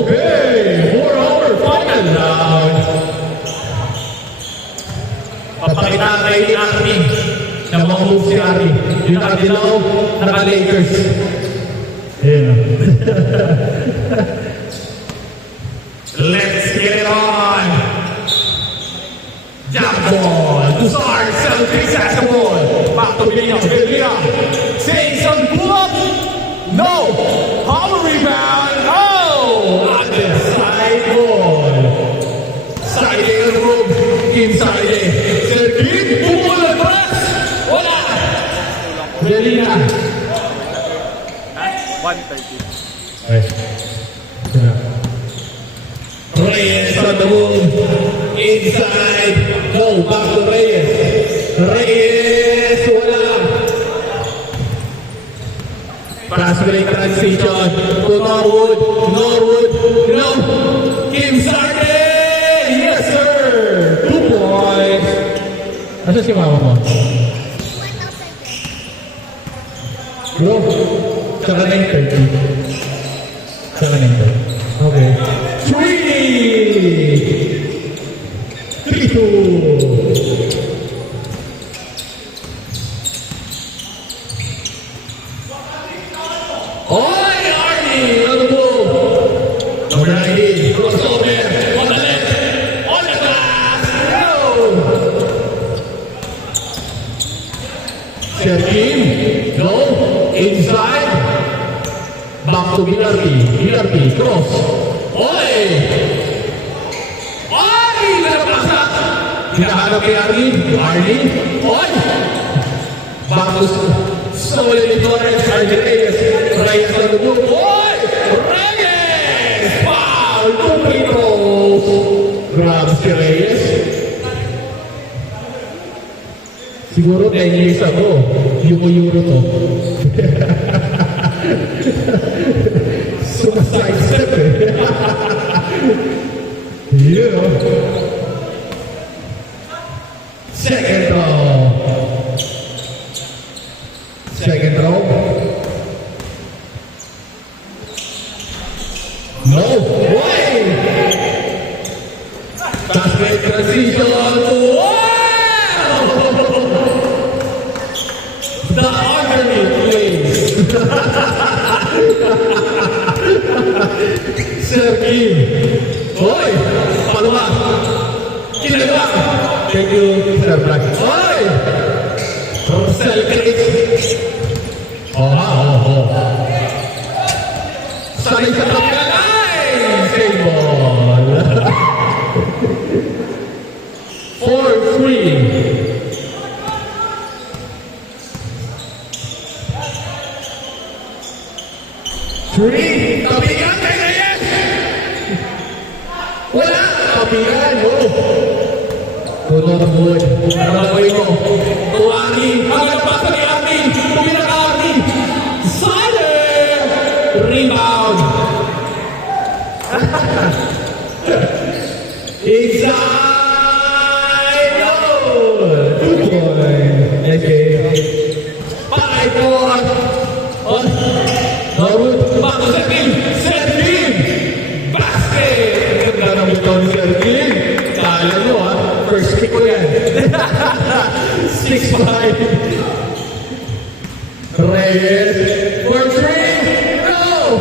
Okay, 4-hour final round. Papakita kay Army na mga moves si Army. Yung nakadilaw, naka-Lakers. Ayan. Let's get it on. Jump ball to start. Celtics has the ball. Back to Williams. Jason pull-up. No. Power rebound. Oh. At the side ball. Side A on the room. Inside A. Sergin pumul atras. Wala. Melina. 130. Okay. Reyes on the move. Inside. No, back to Reyes. Reyes, wala. Fast break transition to Norwood. Norwood, no. Kim Sarden. Yes, sir. 2 points. Asa si mama mo? Bro, saka 9:30. Saka 9:30. Okay. 3-2. Oy, Arnie on the move. Number 90, crossover on the left, on the glass. No. Sergin, no. Inside. Back to Villarti, cross. Oy! Oy! Nalapasak! Hinahanap kay Arnie. Oy! Back to Solid Flores, Arnie Reyes. Reyes on the move. Oy! Reyes! Foul! 2 free throws. Grabe si Reyes. Siguro 10 years ago, Euro to. Suicide step eh. You know. Second throw. No way. Fast break transition. Wow. The underneath plays. Sergin. Oy! Paluma. Kinalawa. Thank you, Sir Black. Oy! Rosel Chris. Sanay sa top ka line. Same ball. 4-3. Tapigan kay Reyes! Wala! Tapigan, no! Norwood. Nalagay mo. Tuwani. Ang nagpasa ni Armin. Tuminak Armin. Silent! Rebound. Inside! No! 2 points. Yes, game. 5-4. Norwood. Back to Sergin. Basket! Ganda ng ito ni Sergin. Kala mo ha. First pick ko yan. 6-5. Reyes. For 3. No!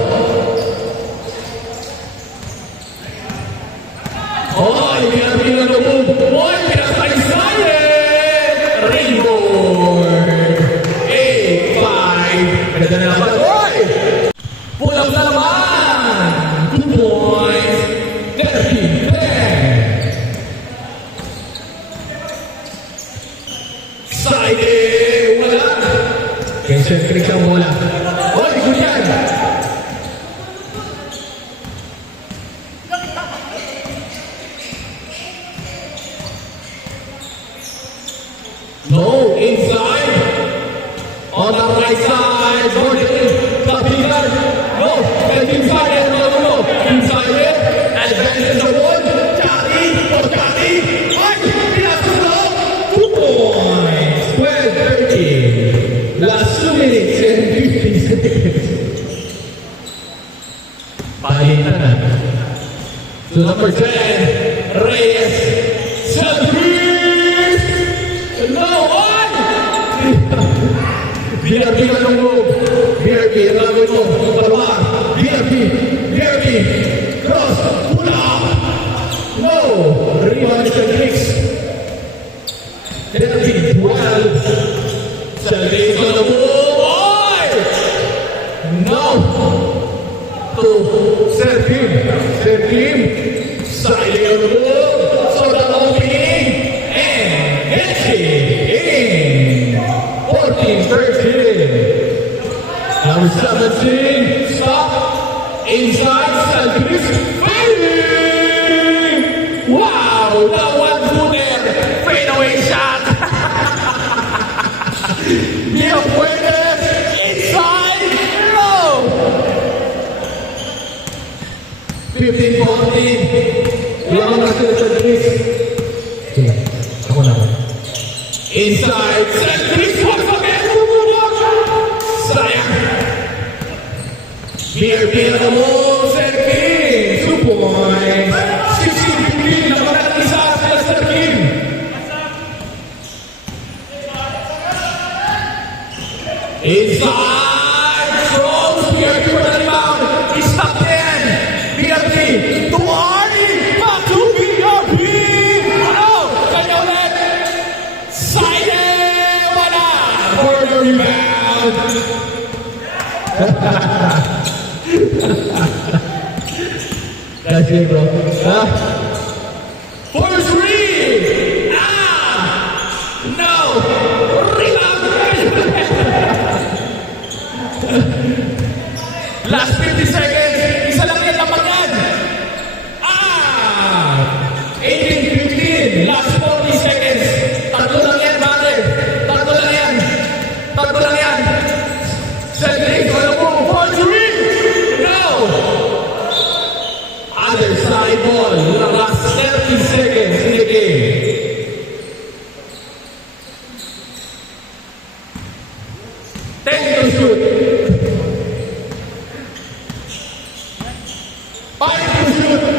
Oh, hindi natin na lumove. Boy, pinasay-sayin! Rebound. 8-5. Ganda na naman. Boy! Pull up na naman. 2 points. 13-10. Side A. Wala. Concentric ang bola. Oy, Julian. No, inside. On the right side. Tapigan. No, and inside. No. Inside it. Advantage the one. Charlie. Ay, pinasok. 2 points. 12-13. Last 2 minutes and 50 seconds. Palitan na. To number 10, Reyes. Celebrate! No one! BRB na ng move. BRB, ang lagay mo. Palwa. BRB. BRB. Cross. Pull up. No. Rebound is the Greeks. BRB. 12. Celebrate on the move. Oy! No. To Sergim. Sergim. Siley on the move. So the opening. And hits it in. 14-13. Number 17. Stop. Inside. Celtics. Fading. Wow. The one-footer. Fadeaway shot. Mira Fuentes. Inside. No. 15-14. Wala ka sa Celtics. Sige. Ako na. Inside. Celtics. Once again. Sayang. BRB na the move. Celtics. 2 points. 16-15. Napagat isa sila sa team. Inside. Throws. BRB for the rebound. He's stuck in. BRB. To Arnie. Back to BRB. Ano? Kanya ulit. Silent. Wala. For the rebound. That's it, bro. Huh? For three! No! Rebound! Last 50 seconds! Isa lang yan, lamang yan! 18-15! Last 40 seconds! Tatlo lang yan, brother! Tatlo lang yan! Tatlo lang yan! Celtics on the move for three! No! Other side ball. The last 30 seconds in the game. Ten to shoot. 5 to shoot.